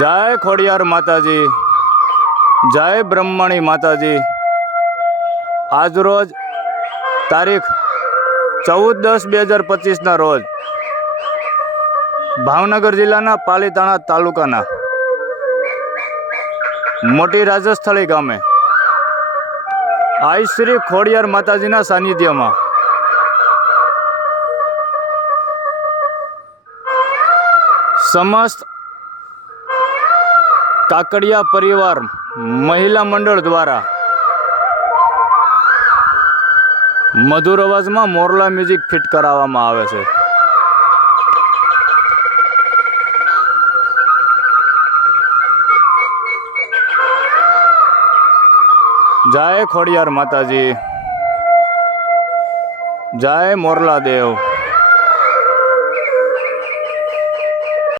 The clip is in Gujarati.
જય ખોડિયાર માતાજી, જય બ્રહ્મણી માતાજી। આજરોજ તારીખ 14/10/2025 રોજ ભાવનગર જિલ્લાના પાલીતાણા તાલુકાના મોટી રાજસ્થળી ગામે આઈ શ્રી ખોડિયાર માતાજીના સાનિધ્યમાં સમસ્ત કાકડિયા પરિવાર મહિલા મંડળ દ્વારા મધુર અવાજમાં મોરલા મ્યુઝિક ફિટ કરાવવામાં આવે છે। જય ખોડિયાર માતાજી, જય મોરલા દેવ।